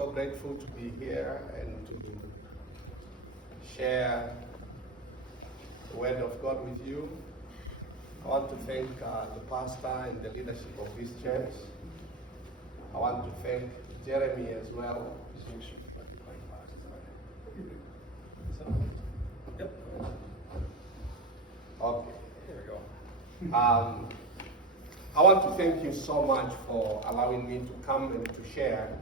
so grateful to be here and to share the Word of God with you. I want to thank the pastor and the leadership of this church. I want to thank Jeremy as well. Yep. Okay. There we go. I want to thank you so much for allowing me to come and to share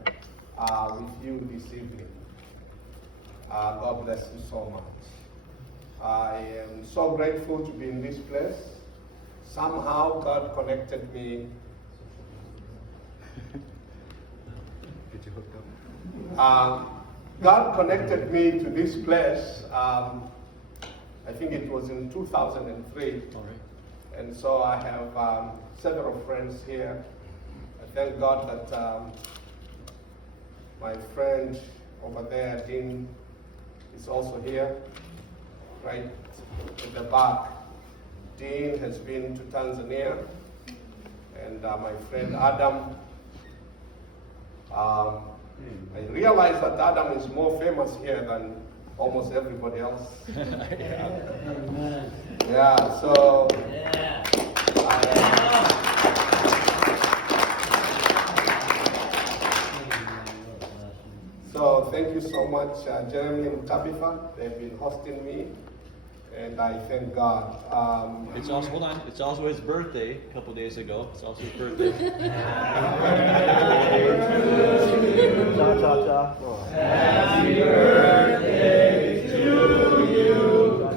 with you this evening. God bless you so much. I am so grateful to be in this place. Somehow God connected me. Get you hooked up. God connected me to this place. I think it was in 2003. All right. And so I have several friends here. I thank God that my friend over there, Dean, is also here, right at the back. Dean has been to Tanzania, and my friend Adam. I realize that Adam is more famous here than almost everybody else. Yeah, so so thank you so much, Jeremy and Tabitha. They've been hosting me, and I thank God. It's also, hold on, it's also his birthday a couple days ago. It's also his birthday. Happy birthday to you.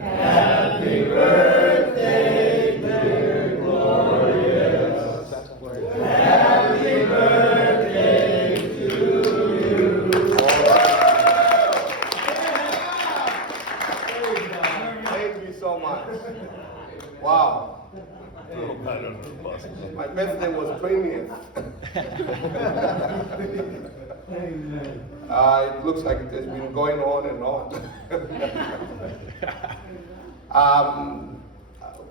Happy birthday, dear glorious. Happy birthday to you. Thank you so much. Wow. My birthday was 20th. It looks like it has been going on and on.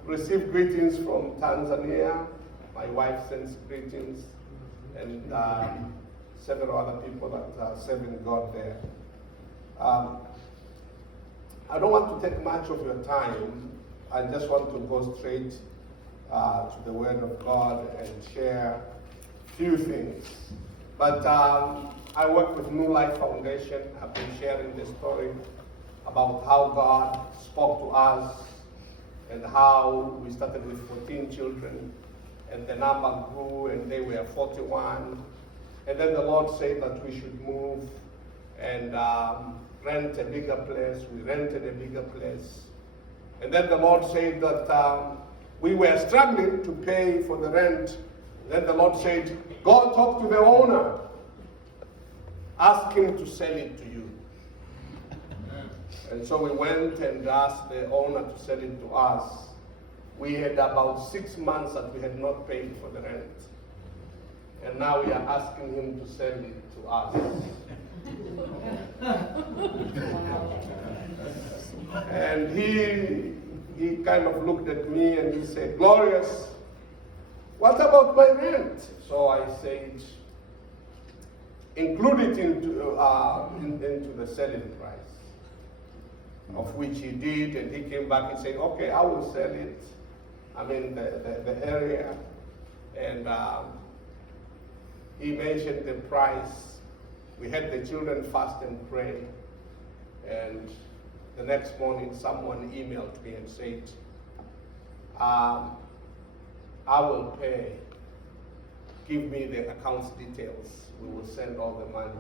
Received greetings from Tanzania. My wife sends greetings, and several other people that are serving God there. I don't want to take much of your time. I just want to go straight to the Word of God and share a few things. But I work with New Life Foundation. I've been sharing the story about how God spoke to us and how we started with 14 children, and the number grew and they were 41. And then the Lord said that we should move and rent a bigger place. We rented a bigger place. And then the Lord said that we were struggling to pay for the rent. Then the Lord said, go talk to the owner. Ask him to sell it to you. And so we went and asked the owner to sell it to us. We had about 6 months that we had not paid for the rent. And now we are asking him to sell it to us. And he kind of looked at me and he said, Glorious, what about my rent? So I said, include it into the selling price, of which he did, and he came back and said, okay, I will sell it. I mean, the area. And he mentioned the price. We had the children fast and pray. And the next morning, someone emailed me and said, I will pay. Give me the account's details. We will send all the money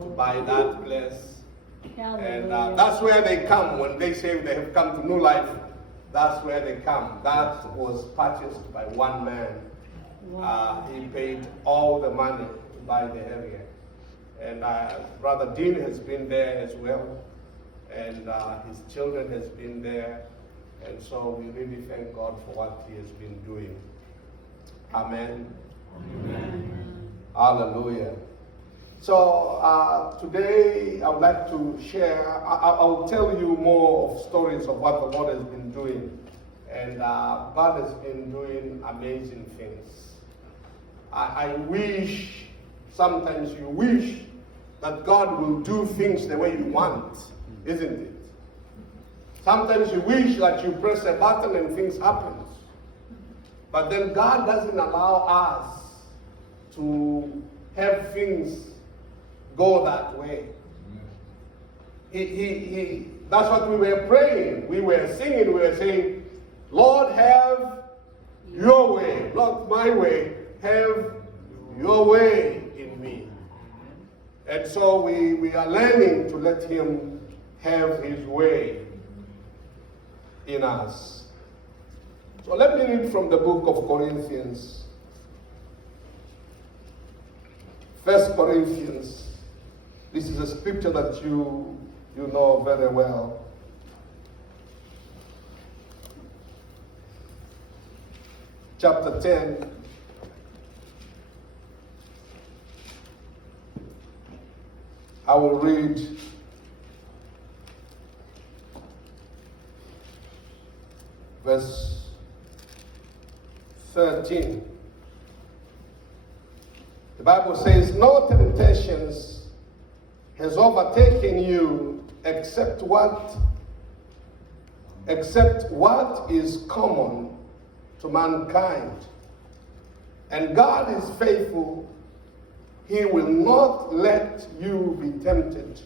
to buy that place. And that's where they come. When they say they have come to New Life, that's where they come. That was purchased by one man. He paid all the money to buy the area. And Brother Dean has been there as well. And his children has been there. And so we really thank God for what he has been doing. Amen. Amen. Hallelujah. So today I would like to share, I'll tell you more of stories of what the Lord has been doing. And God has been doing amazing things. I wish sometimes you wish that God will do things the way you want, isn't it? Sometimes you wish that you press a button and things happen. But then God doesn't allow us to have things go that way. That's what we were praying. We were singing, we were saying, Lord, have your way, not my way. Have your way in me. And so we are learning to let him have his way in us. So let me read from the book of Corinthians. 1 Corinthians. This is a scripture that you know very well. Chapter 10. I will read verse 13. The Bible says, no temptations has overtaken you except what is common to mankind. And God is faithful. He will not let you be tempted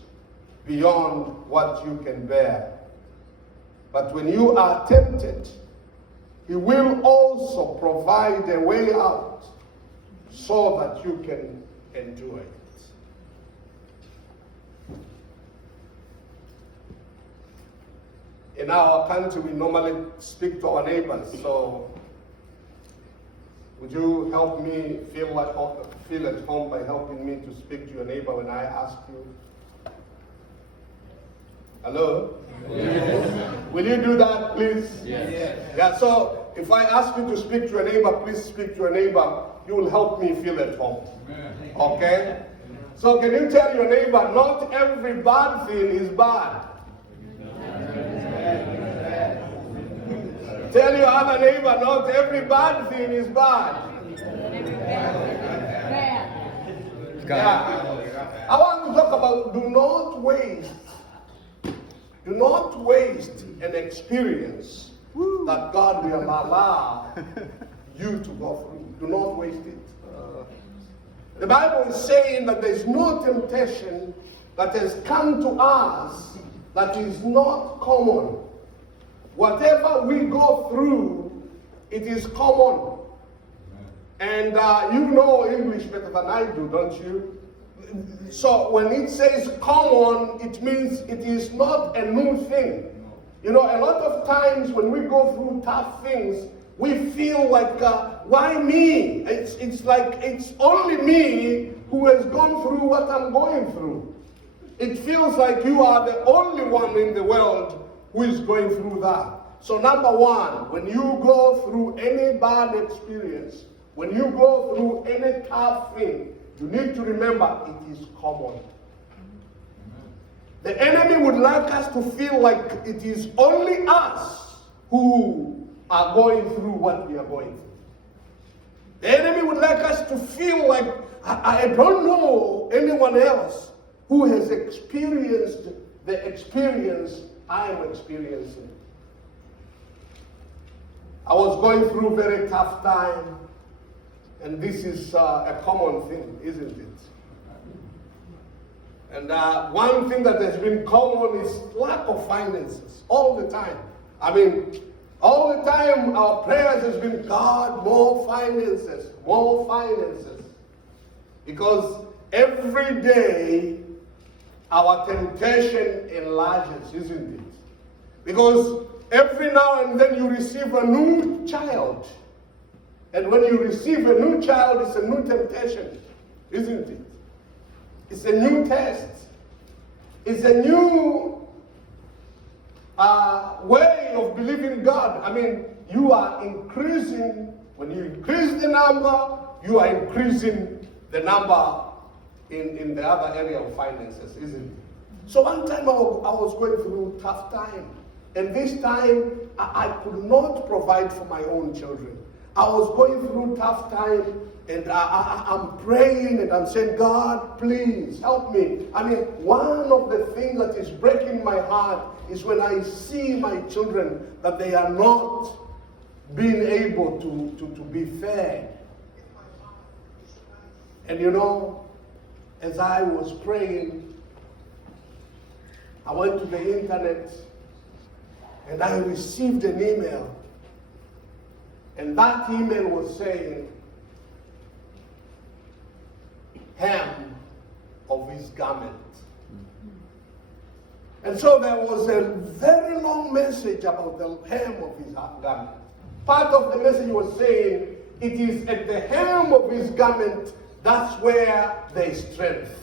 beyond what you can bear. But when you are tempted, he will also provide a way out so that you can endure it. In our country, we normally speak to our neighbors, so would you help me feel at home by helping me to speak to your neighbor when I ask you? Hello? Yes. Will you do that, please? Yes. Yeah, so if I ask you to speak to your neighbor, please speak to your neighbor. You will help me feel at home. Okay? So can you tell your neighbor, not every bad thing is bad. Tell your other neighbor, not every bad thing is bad. Yeah. I want to talk about do not waste an experience that God will allow you to go through. Do not waste it. The Bible is saying that there is no temptation that has come to us that is not common. Whatever we go through, it is common. And you know English better than I do, don't you? So when it says common, it means it is not a new thing. You know, a lot of times when we go through tough things, we feel like, why me? It's like it's only me who has gone through what I'm going through. It feels like you are the only one in the world who is going through that. So number one, when you go through any bad experience, when you go through any tough thing, you need to remember it is common. The enemy would like us to feel like it is only us who are going through what we are going through. The enemy would like us to feel like, I don't know anyone else who has experienced the experience I am experiencing. I was going through a very tough time, and this is a common thing, isn't it? And one thing that has been common is lack of finances all the time. I mean, all the time our prayers has been, God, more finances, more finances. Because every day our temptation enlarges, isn't it? Because every now and then you receive a new child. And when you receive a new child, it's a new temptation, isn't it? It's a new test. It's a new way of believing God. I mean, you are increasing, when you increase the number, you are increasing the number in the other area of finances, isn't it? So one time I was going through a tough time. And this time, I could not provide for my own children. I was going through a tough time, And I'm praying and I'm saying, God, please help me. I mean, one of the things that is breaking my heart is when I see my children that they are not being able to be fed. And you know, as I was praying, I went to the internet and I received an email. And that email was saying, hem of his garment. And so there was a very long message about the hem of his garment. Part of the message was saying, it is at the hem of his garment, that's where there is strength.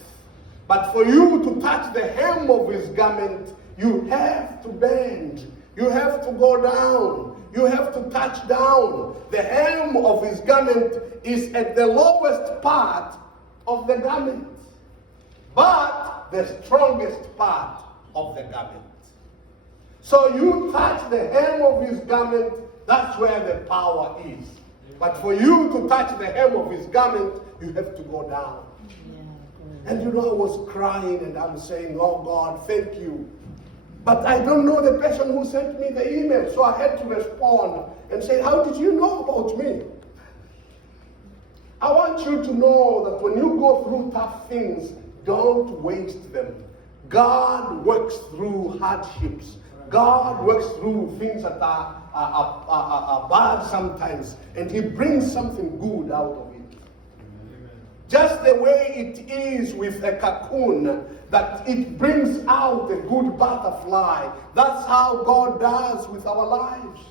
But for you to touch the hem of his garment, you have to bend. You have to go down. You have to touch down. The hem of his garment is at the lowest part of the garment, but the strongest part of the garment. So you touch the hem of his garment, that's where the power is. But for you to touch the hem of his garment, you have to go down. And you know, I was crying and I'm saying, oh God, thank you. But I don't know the person who sent me the email, so I had to respond and say, how did you know about me? I want you to know that when you go through tough things, don't waste them. God works through hardships. God works through things that are bad sometimes, and he brings something good out of it. Just the way it is with a cocoon, that it brings out a good butterfly. That's how God does with our lives.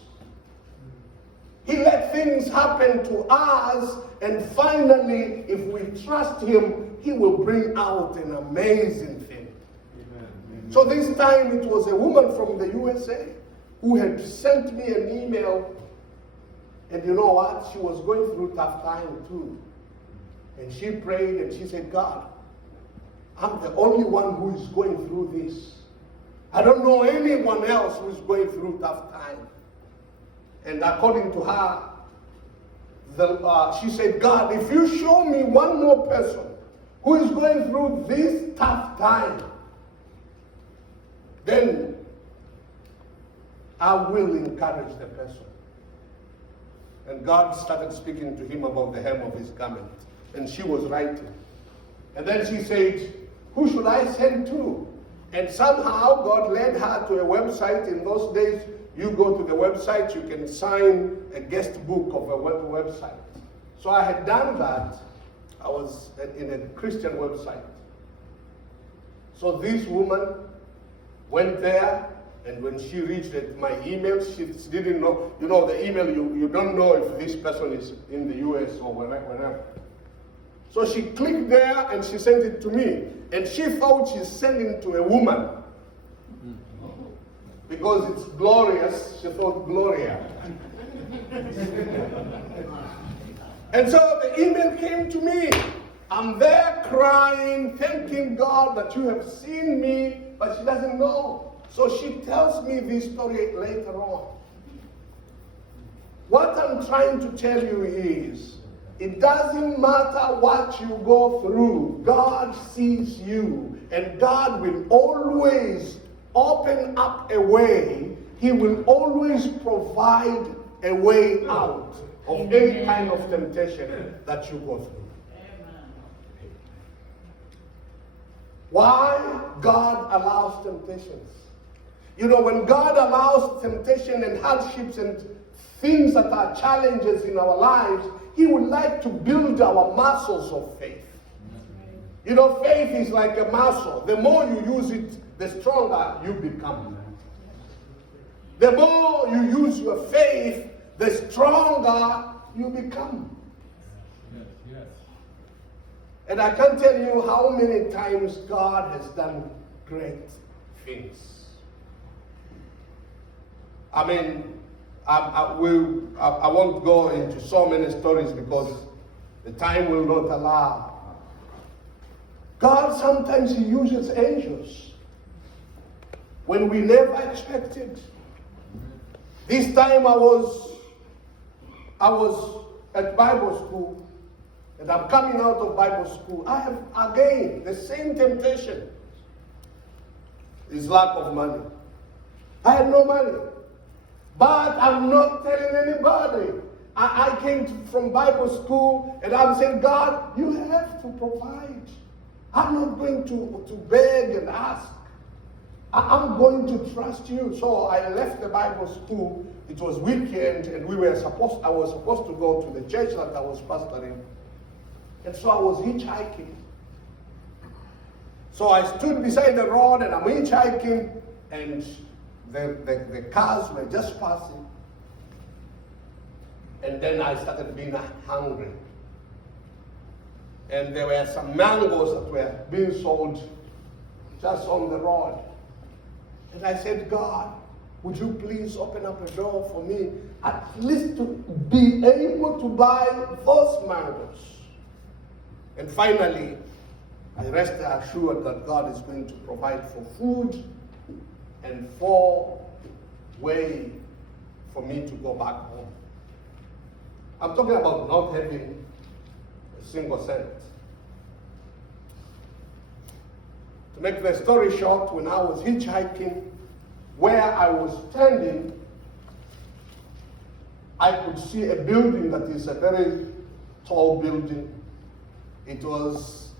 He let things happen to us, and finally, if we trust him, he will bring out an amazing thing. Amen. So this time it was a woman from the USA who had sent me an email, and you know what? She was going through a tough time too. And she prayed and she said, God, I'm the only one who is going through this. I don't know anyone else who is going through tough time. And according to her, she said, God, if you show me one more person who is going through this tough time, then I will encourage the person. And God started speaking to him about the hem of his garment. And she was writing. And then she said, who should I send to? And somehow God led her to a website. In those days, you go to the website, you can sign a guest book of a website. So I had done that. I was in a Christian website. So this woman went there, and when she reached my email, she didn't know. You know, the email, you don't know if this person is in the US or wherever. So she clicked there and she sent it to me. And she thought she's sending to a woman. Because it's glorious, she thought Gloria. And so the email came to me. I'm there crying, thanking God that you have seen me, but she doesn't know. So she tells me this story later on. What I'm trying to tell you is, it doesn't matter what you go through, God sees you, and God will always open up a way. He will always provide a way out of any kind of temptation that you go through. Why God allows temptations? You know, when God allows temptation and hardships and things that are challenges in our lives, he would like to build our muscles of faith. You know, faith is like a muscle. The more you use it, the stronger you become. The more you use your faith, the stronger you become. Yes. And I can't tell you how many times God has done great things. I mean, I won't go into so many stories because the time will not allow. God sometimes he uses angels when we never expected. This time I was at Bible school, And I'm coming out of Bible school. I have, again, the same temptation. Is lack of money. I had no money. But I'm not telling anybody. I came from Bible school and I'm saying, God, you have to provide. I'm not going to beg and ask. I'm going to trust you. So I left the Bible school. It was weekend and I was supposed to go to the church that I was pastoring. And so I was hitchhiking. So I stood beside the road and I'm hitchhiking and the cars were just passing. And then I started being hungry. And there were some mangoes that were being sold just on the road. And I said, God, would you please open up a door for me, at least to be able to buy those mangoes? And finally, I rest assured that God is going to provide for food and for way for me to go back home. I'm talking about not having a single cent. To make the story short, when I was hitchhiking, where I was standing, I could see a building that is a very tall building. It was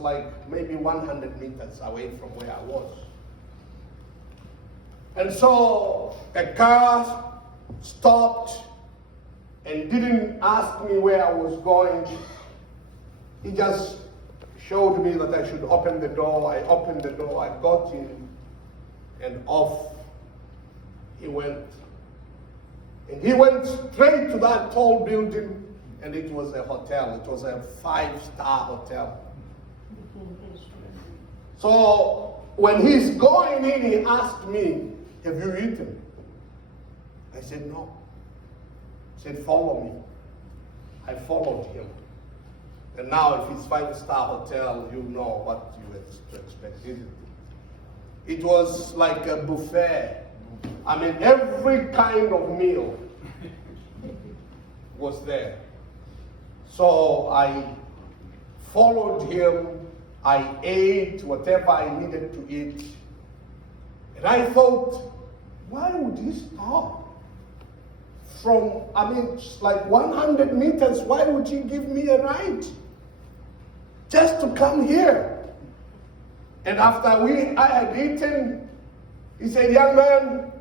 like maybe 100 meters away from where I was. And so a car stopped and didn't ask me where I was going. He just showed me that I should open the door. I opened the door, I got in, and off he went. And he went straight to that tall building, and it was a hotel. It was a 5-star hotel. So when he's going in, he asked me, have you eaten? I said, no. He said, follow me. I followed him. And now if it's 5-star hotel, you know what you expect, isn't it? It was like a buffet. I mean, every kind of meal was there. So I followed him. I ate whatever I needed to eat. And I thought, why would he stop? It's like 100 meters, why would he give me a ride? Just to come here. And after I had eaten, he said, young man,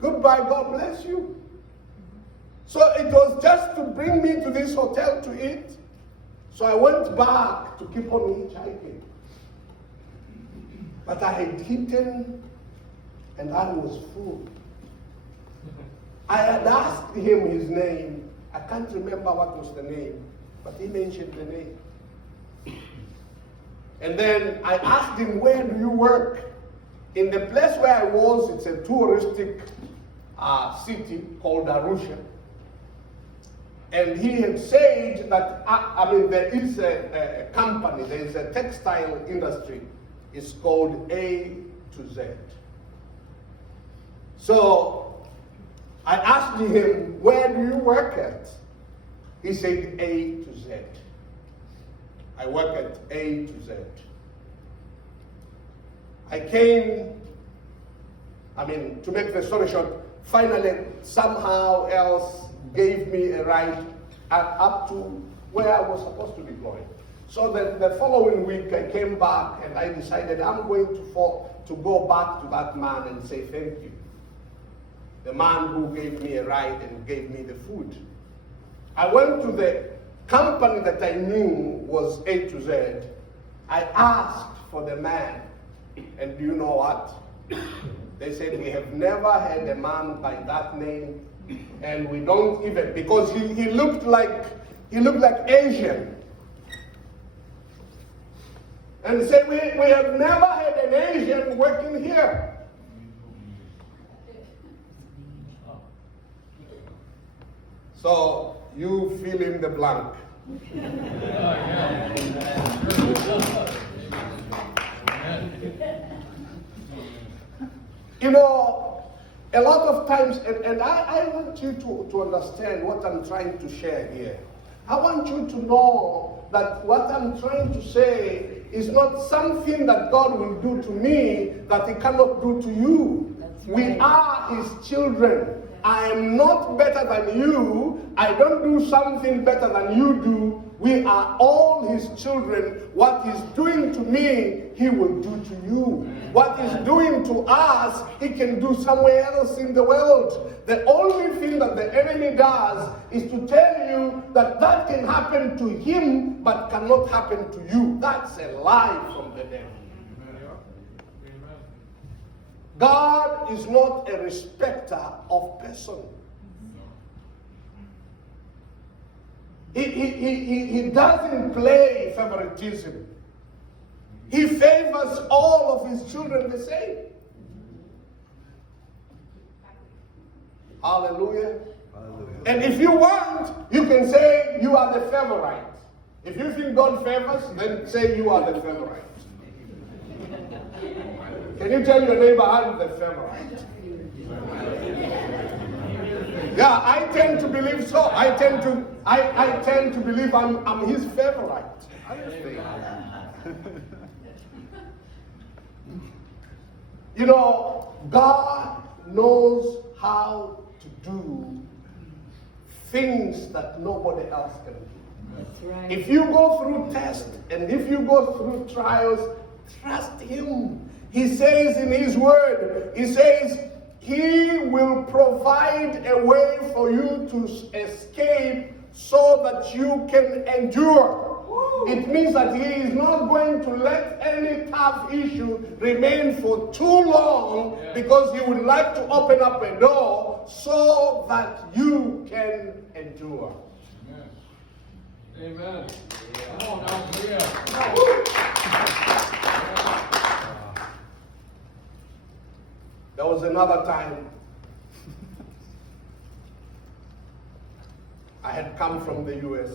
goodbye, God bless you. So it was just to bring me to this hotel to eat. So I went back to keep on hitchhiking. But I had eaten and I was full. I had asked him his name. I can't remember what was the name, but he mentioned the name. And then I asked him, where do you work? In the place where I was, it's a touristic city called Arusha. And he had said that, there is a company, there is a textile industry. It's called A to Z. So I asked him, where do you work at? He said, A to Z. I work at A to Z. I came, to make the story short, finally somehow else gave me a ride up to where I was supposed to be going. So the following week I came back and I decided I'm going to go back to that man and say thank you. The man who gave me a ride and gave me the food. I went to the company that I knew was A to Z. I asked for the man, and do you know what? They said, we have never had a man by that name, and we don't even, because he looked like Asian. And they said, we have never had an Asian working here. So you fill in the blank. You know, a lot of times, and I want you to understand what I'm trying to share here. I want you to know that what I'm trying to say is not something that God will do to me that he cannot do to you. That's We right. are his children. I am not better than you. I don't do something better than you do. We are all his children. What he's doing to me, he will do to you. What he's doing to us, he can do somewhere else in the world. The only thing that the enemy does is to tell you that that can happen to him, but cannot happen to you. That's a lie from the devil. God is not a respecter of person. He doesn't play favoritism. He favors all of his children the same. Hallelujah. Hallelujah. And if you want, you can say you are the favorite. If you think God favors, then say you are the favorite. Can you tell your neighbor I'm the favorite? Yeah, I tend to believe so. I tend to believe I'm his favorite. You know, God knows how to do things that nobody else can do. That's right. If you go through tests and if you go through trials, trust him. He says in his word, he says, he will provide a way for you to escape so that you can endure. It means that he is not going to let any tough issue remain for too long because he would like to open up a door so that you can endure. Amen. Come on now, yeah. There was another time I had come from the US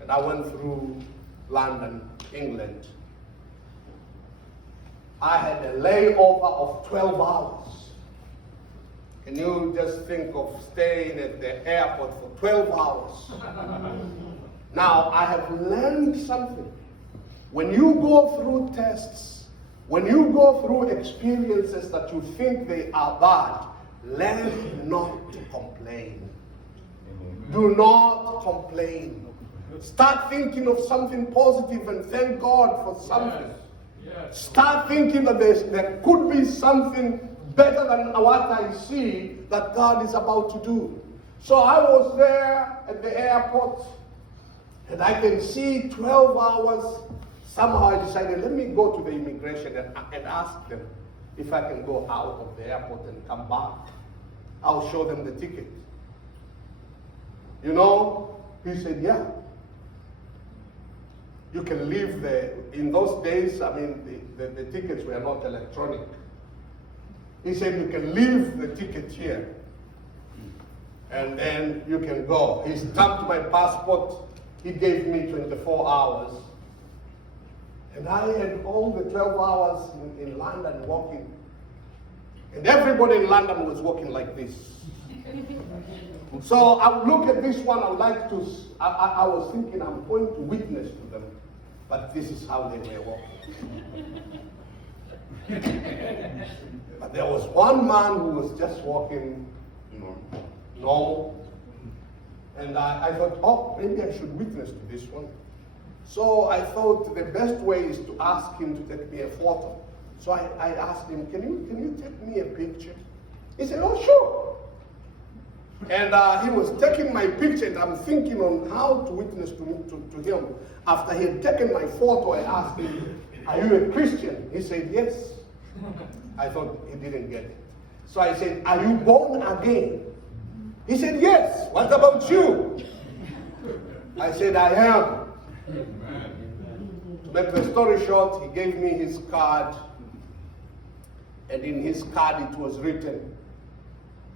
and I went through London, England. I had a layover of 12 hours. Can you just think of staying at the airport for 12 hours? Now, I have learned something. When you go through tests, when you go through experiences that you think they are bad, learn not to complain. Do not complain. Start thinking of something positive and thank God for something. Yes. Start thinking that there could be something better than what I see that God is about to do. So I was there at the airport and I can see 12 hours. Somehow I decided, let me go to the immigration and ask them if I can go out of the airport and come back. I'll show them the ticket. You know, he said, yeah. You can leave in those days, I mean, the tickets were not electronic. He said, you can leave the ticket here. And then you can go. He stamped my passport. He gave me 24 hours. And I had all the 12 hours in London walking. And everybody in London was walking like this. So I would look at this one, I would like to, I was thinking I'm going to witness to them. But this is how they were walking. But there was one man who was just walking normal. And I thought, oh, maybe I should witness to this one. So I thought the best way is to ask him to take me a photo. So I asked him, can you take me a picture? He said, oh, sure. And he was taking my picture, and I'm thinking on how to witness to him. After he had taken my photo, I asked him, are you a Christian? He said, yes. I thought he didn't get it. So I said, are you born again? He said, yes. What about you? I said, I am. To make the story short, he gave me his card, and in his card it was written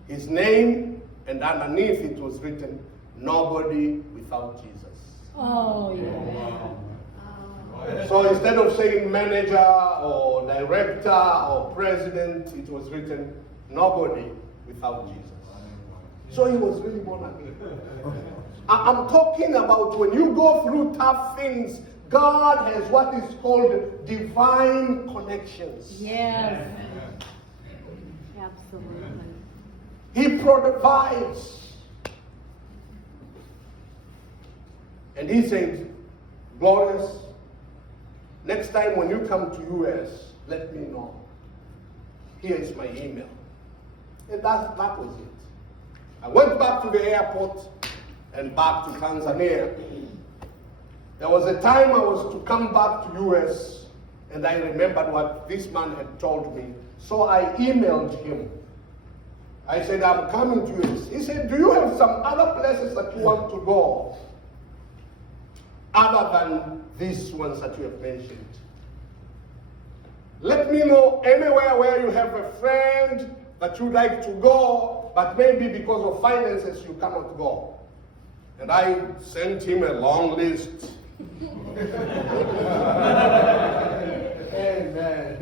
his name, and underneath it was written, nobody without Jesus. Oh, yeah. So instead of saying manager or director or president, it was written, nobody without Jesus. So he was really born again. I'm talking about when you go through tough things, God has what is called divine connections. Yes. Absolutely. He provides. And he said, Glorious, next time when you come to US, let me know. Here is my email. And that was it. I went back to the airport and back to Tanzania. There was a time I was to come back to US, and I remembered what this man had told me. So I emailed him. I said, I'm coming to US. He said, do you have some other places that you want to go other than these ones that you have mentioned? Let me know anywhere where you have a friend that you'd like to go, but maybe because of finances you cannot go. And I sent him a long list. Amen.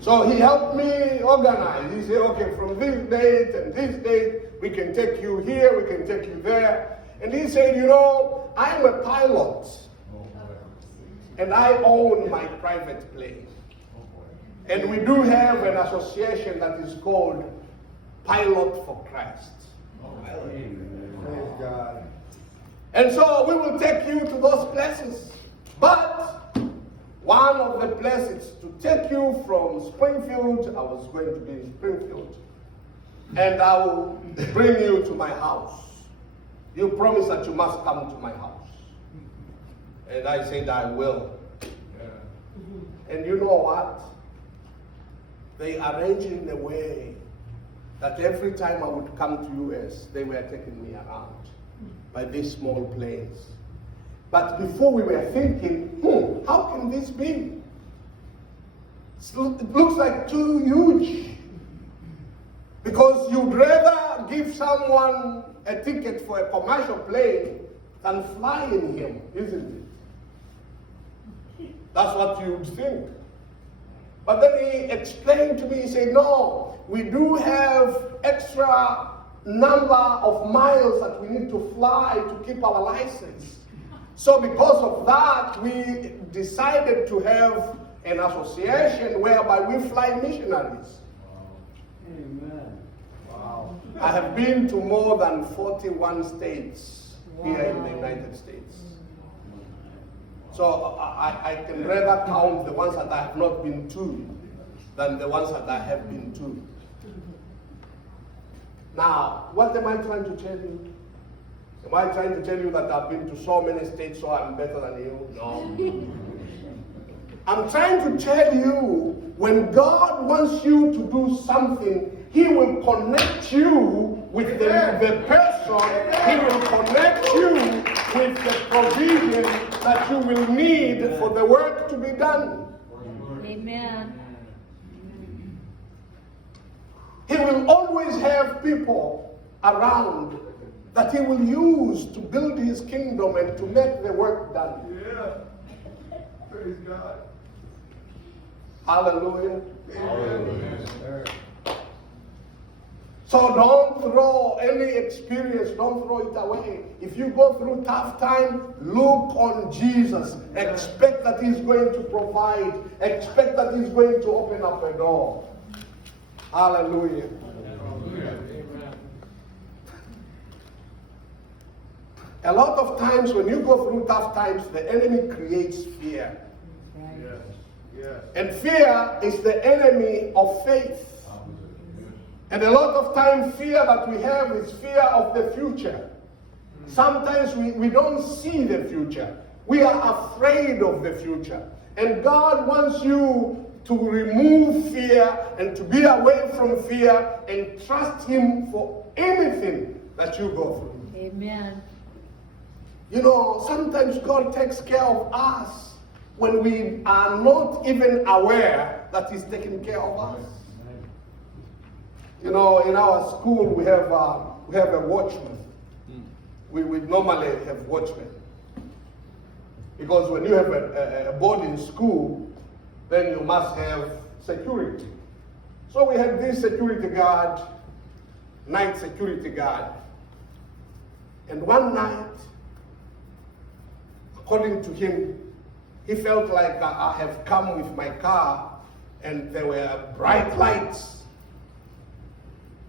So he helped me organize. He said, okay, from this date and this date, we can take you here, we can take you there. And he said, you know, I am a pilot. And I own my private plane. And we do have an association that is called Pilot for Christ. Praise God. And so we will take you to those places. But one of the places to take you from Springfield, I was going to be in Springfield, and I will bring you to my house. You promise that you must come to my house. And I said, I will. And you know what? They arranged in a way that every time I would come to US, they were taking me around by these small planes. But before we were thinking, how can this be? It looks like too huge. Because you'd rather give someone a ticket for a commercial plane than fly in him, isn't it? That's what you'd think. But then he explained to me, he said, no, we do have extra number of miles that we need to fly to keep our license. So because of that, we decided to have an association whereby we fly missionaries. Amen. Wow. I have been to more than 41 states here in the United States. So I can rather count the ones that I have not been to than the ones that I have been to. Now, what am I trying to tell you? Am I trying to tell you that I've been to so many states so I'm better than you? No. I'm trying to tell you, when God wants you to do something, He will connect you with the person. He will connect you with the provision that you will need for the work to be done. Amen. He will always have people around that He will use to build His kingdom and to make the work done. Yeah. Praise God. Hallelujah. Hallelujah. So don't throw any experience, don't throw it away. If you go through tough time, look on Jesus. Expect that He's going to provide. Expect that He's going to open up a door. Hallelujah. Amen. A lot of times when you go through tough times, the enemy creates fear. Yes. Yes. And fear is the enemy of faith. And a lot of time fear that we have is fear of the future. Sometimes we don't see the future. We are afraid of the future. And God wants you to remove fear and to be away from fear and trust Him for anything that you go through. Amen. You know, sometimes God takes care of us when we are not even aware that He's taking care of us. You know, in our school we have a watchman. We normally have watchmen. Because when you have a boarding school, then you must have security. So we had this security guard, night security guard. And one night, according to him, he felt like I have come with my car and there were bright lights.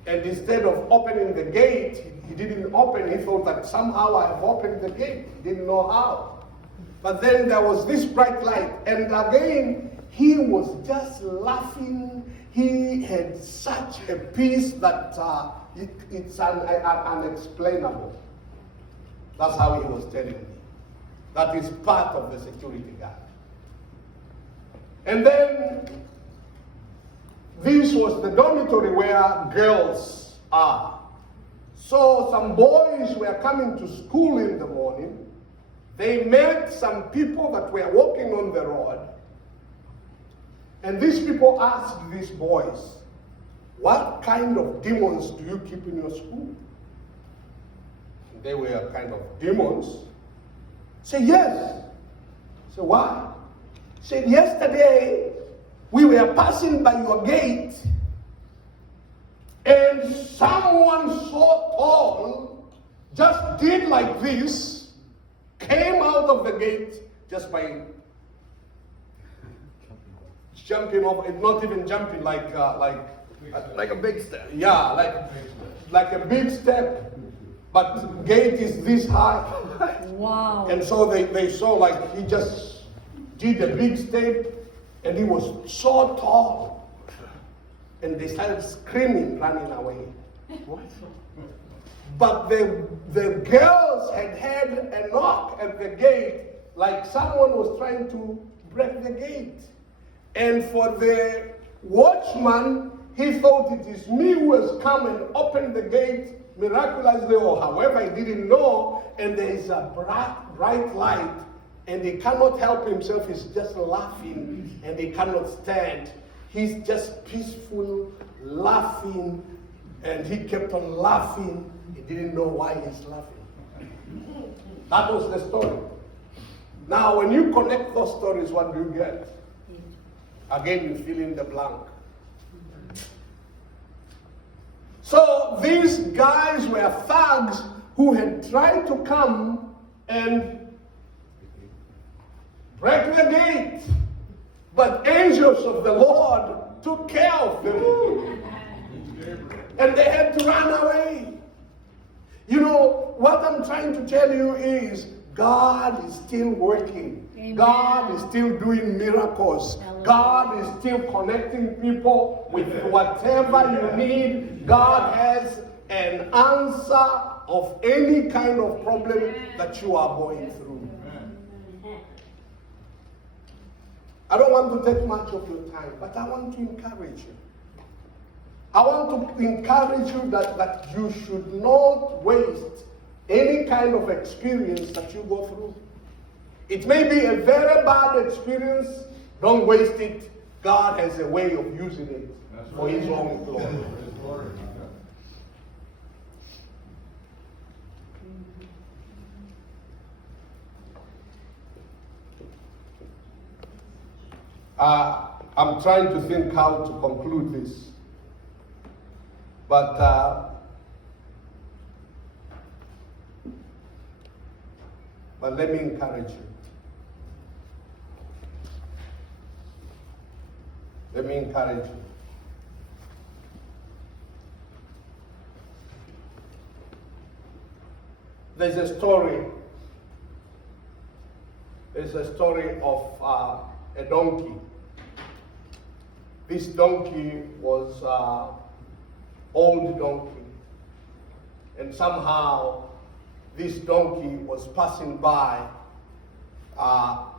And instead of opening the gate, he didn't open. He thought that somehow I have opened the gate. He didn't know how. But then there was this bright light. And again, he was just laughing. He had such a peace that it's unexplainable. That's how he was telling me. That is part of the security guard. And then this was the dormitory where girls are. So some boys were coming to school in the morning. They met some people that were walking on the road. And these people asked these boys, "What kind of demons do you keep in your school?" They were kind of demons. Say, "Yes." Say, "Why?" Say, "Yesterday we were passing by your gate and someone so tall just did like this, came out of the gate just by jumping off, not even jumping, like a big step. Yeah, like a big step, but the gate is this high." Wow. And so they saw like he just did a big step, and he was so tall. And they started screaming, running away. But the girls had a knock at the gate, like someone was trying to break the gate. And for the watchman, he thought it is me who has come and opened the gate miraculously, or however, he didn't know. And there is a bright light, and he cannot help himself. He's just laughing, and he cannot stand. He's just peaceful, laughing, and he kept on laughing. He didn't know why he's laughing. That was the story. Now, when you connect those stories, what do you get? Again, you fill in the blank. So these guys were thugs who had tried to come and break the gate. But angels of the Lord took care of them. And they had to run away. You know, what I'm trying to tell you is God is still working. Amen. God is still doing miracles. Hallelujah. God is still connecting people with whatever you need. God has an answer of any kind of problem that you are going through. I don't want to take much of your time, but I want to encourage you. I want to encourage you that you should not waste any kind of experience that you go through. It may be a very bad experience. Don't waste it. God has a way of using it for His own glory. I'm trying to think how to conclude this. But let me encourage you. Let me encourage you. There's a story. There's a story of a donkey. This donkey was old donkey, and somehow this donkey was passing by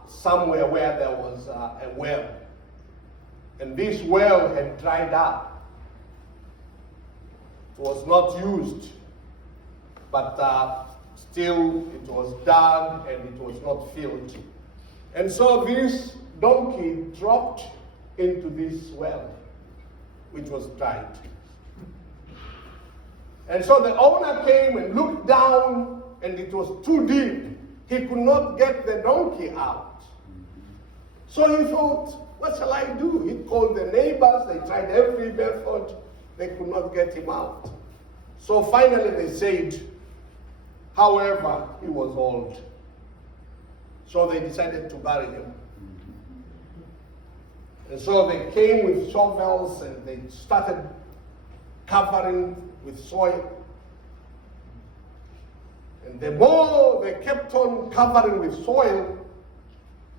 somewhere where there was a well, and this well had dried up. It was not used, but still it was dug and it was not filled. And so this donkey dropped into this well, which was dried. And so the owner came and looked down, and it was too deep. He could not get the donkey out. So he thought, What shall I do? He called the neighbors. They tried every method. They could not get him out. So finally they said, however, he was old. So they decided to bury him. And so they came with shovels and they started covering with soil. And the more they kept on covering with soil,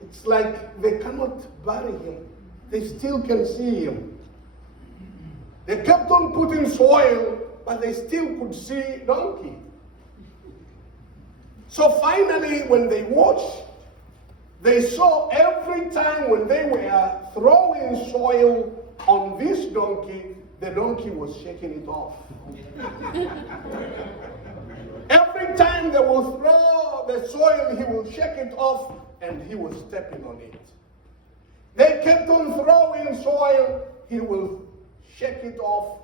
it's like they cannot bury him. They still can see him. They kept on putting soil, but they still could see donkey. So finally, when they watched, they saw every time when they were throwing soil on this donkey, the donkey was shaking it off. Every time they will throw the soil, he will shake it off and he was stepping on it. They kept on throwing soil, he will shake it off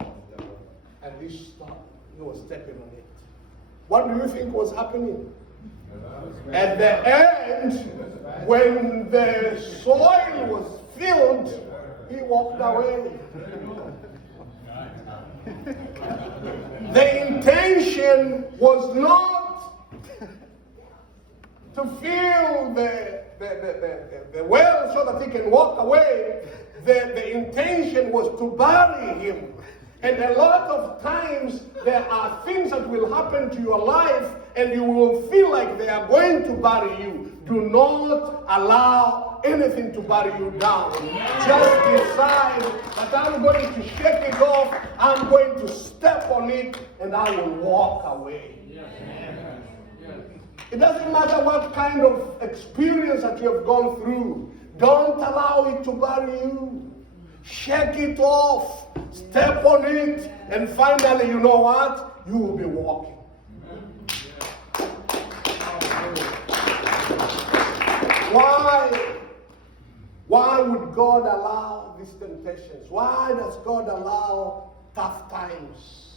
and he stopped. He was stepping on it. What do you think was happening? At the end, when the soil was filled, he walked away. The intention was not to fill the well so that he can walk away. The intention was to bury him. And a lot of times there are things that will happen to your life and you will feel like they are going to bury you. Do not allow anything to bury you down. Just decide that I'm going to shake it off, I'm going to step on it, and I will walk away. It doesn't matter what kind of experience that you have gone through. Don't allow it to bury you. Shake it off. Step on it. And finally, you know what? You will be walking. Why would God allow these temptations? Why does God allow tough times?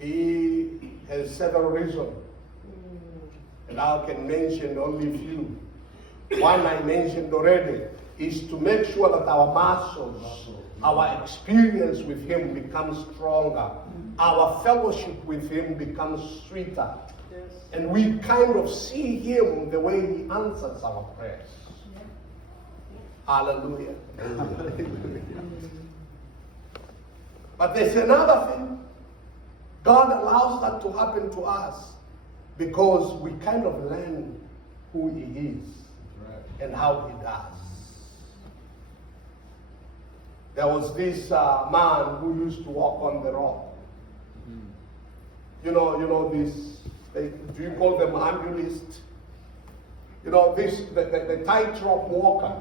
He has several reasons. And I can mention only a few. One I mentioned already is to make sure that our muscles, our experience with Him becomes stronger. Our fellowship with Him becomes sweeter. And we kind of see Him the way He answers our prayers. Hallelujah. But there's another thing. God allows that to happen to us because we kind of learn who He is and how He does. There was this man who used to walk on the rock. You know this. Do you call them ambulists? You know this, the tightrope walker.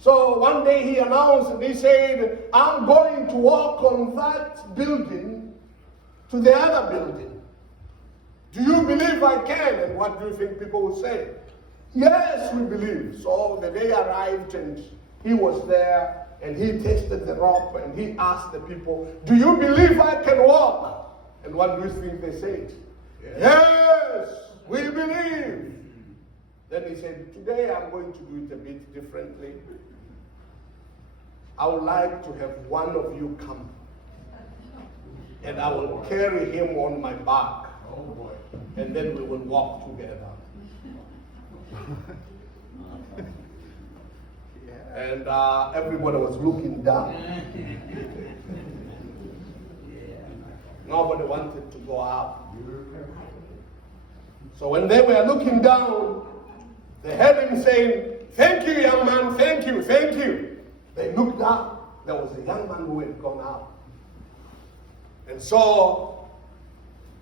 So one day he announced and he said, "I'm going to walk on that building to the other building. Do you believe I can?" And what do you think people will say? "Yes, we believe." So the day arrived and he was there and he tested the rope and he asked the people, "Do you believe I can walk?" And what do you think they said? Yes, we believe. Then he said, "Today I'm going to do it a bit differently. I would like to have one of you come and I will carry him on my back and then we will walk together." And everybody was looking down. Nobody wanted to go up. So when they were looking down, they heard him saying, "Thank you, young man, thank you, thank you." They looked up, there was a young man who had gone up. And so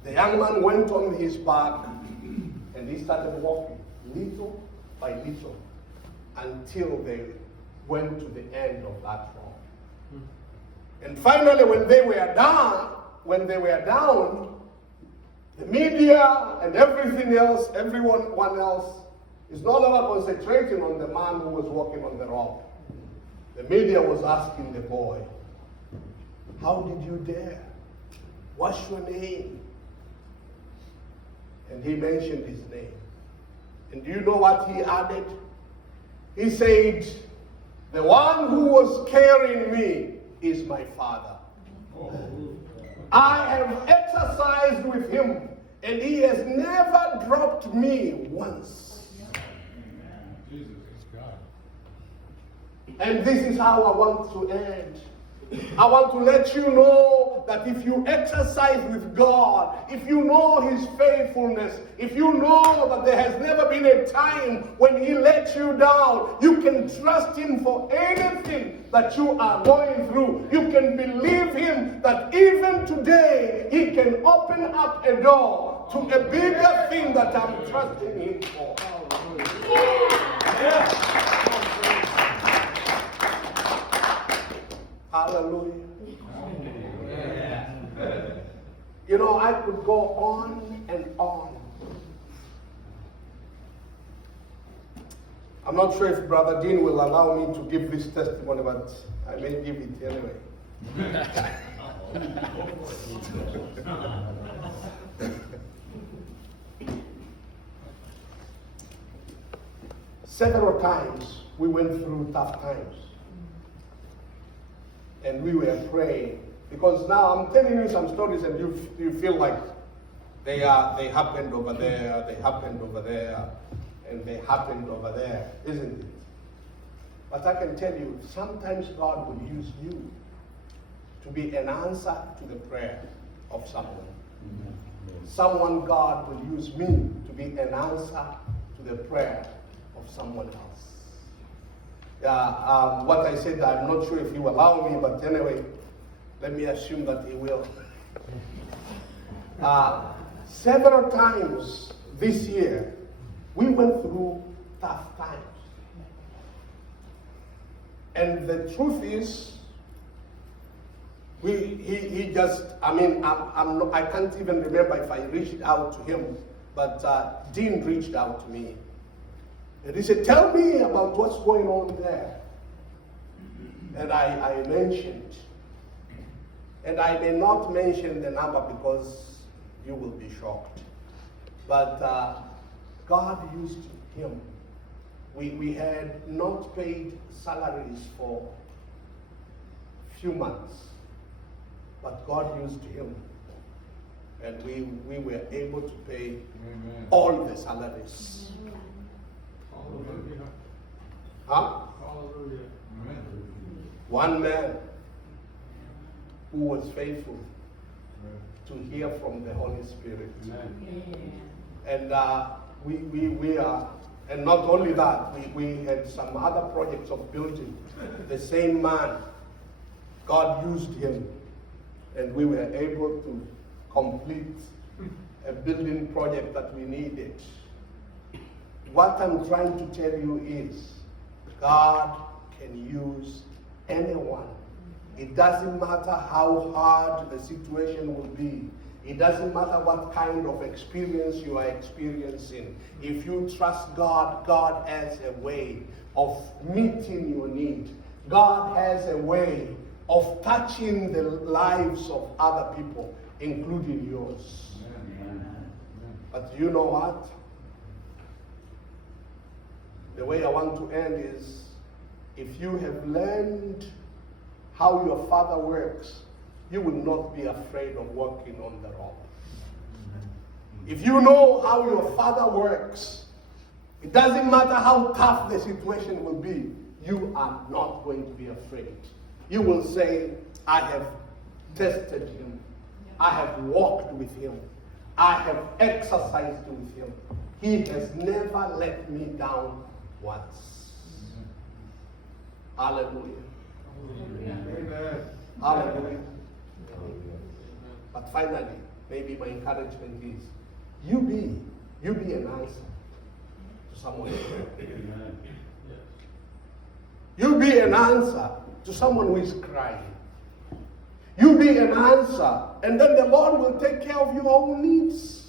the young man went on his back and he started walking little by little until they went to the end of that road. And finally, when they were down, the media and everything else, everyone else is no longer concentrating on the man who was walking on the rope. The media was asking the boy, "How did you dare? What's your name?" And he mentioned his name. And do you know what he added? He said, the one who was carrying me is my Father. I have exercised with him, and he has never dropped me once. And this is how I want to end. I want to let you know that if you exercise with God, if you know his faithfulness, if you know that there has never been a time when he let you down, you can trust him for anything that you are going through. You can believe him that even today he can open up a door to a bigger thing that I'm trusting him for. Hallelujah. You know, I could go on and on. I'm not sure if Brother Dean will allow me to give this testimony, but I may give it anyway. Several times we went through tough times. And we were praying. Because now I'm telling you some stories and you feel like they happened over there, they happened over there, and they happened over there, isn't it? But I can tell you, sometimes God will use you to be an answer to the prayer of someone. Someone God will use me to be an answer to the prayer of someone else. What I said, I'm not sure if he will allow me, but anyway, let me assume that he will. Several times this year, we went through tough times. And the truth is, he just, I can't even remember if I reached out to him, but Dean reached out to me. And he said, tell me about what's going on there. And I mentioned. And I may not mention the number because you will be shocked. But God used him. We had not paid salaries for a few months. But God used him. And we were able to pay all the salaries. Hallelujah. Huh? Hallelujah. One man who was faithful to hear from the Holy Spirit. And we are, and not only that, we had some other projects of building. The same man, God used him, and we were able to complete a building project that we needed. What I'm trying to tell you is, God can use anyone. It doesn't matter how hard the situation will be. It doesn't matter what kind of experience you are experiencing. If you trust God, God has a way of meeting your need. God has a way of touching the lives of other people, including yours. But you know what? The way I want to end is, if you have learned how your Father works, you will not be afraid of walking on the rock. If you know how your Father works, it doesn't matter how tough the situation will be, you are not going to be afraid. You will say, I have tested him. I have walked with him. I have exercised with him. He has never let me down once. Hallelujah. Amen. Hallelujah. But finally, maybe my encouragement is, you be an answer to someone else. You be an answer to someone who is crying. You be an answer, and then the Lord will take care of your own needs.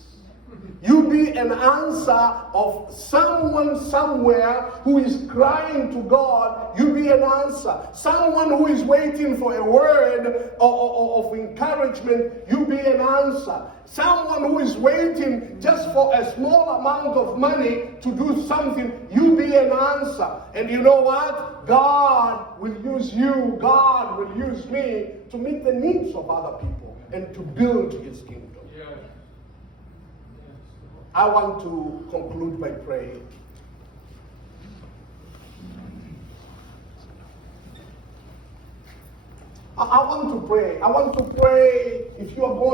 You be an answer of someone somewhere who is crying to God, you be an answer. Someone who is waiting for a word of encouragement, you be an answer. Someone who is waiting just for a small amount of money to do something, you be an answer. And you know what? God will use you, God will use me to meet the needs of other people and to build his kingdom. Yes. I want to conclude by praying. I want to pray. I want to pray if you are going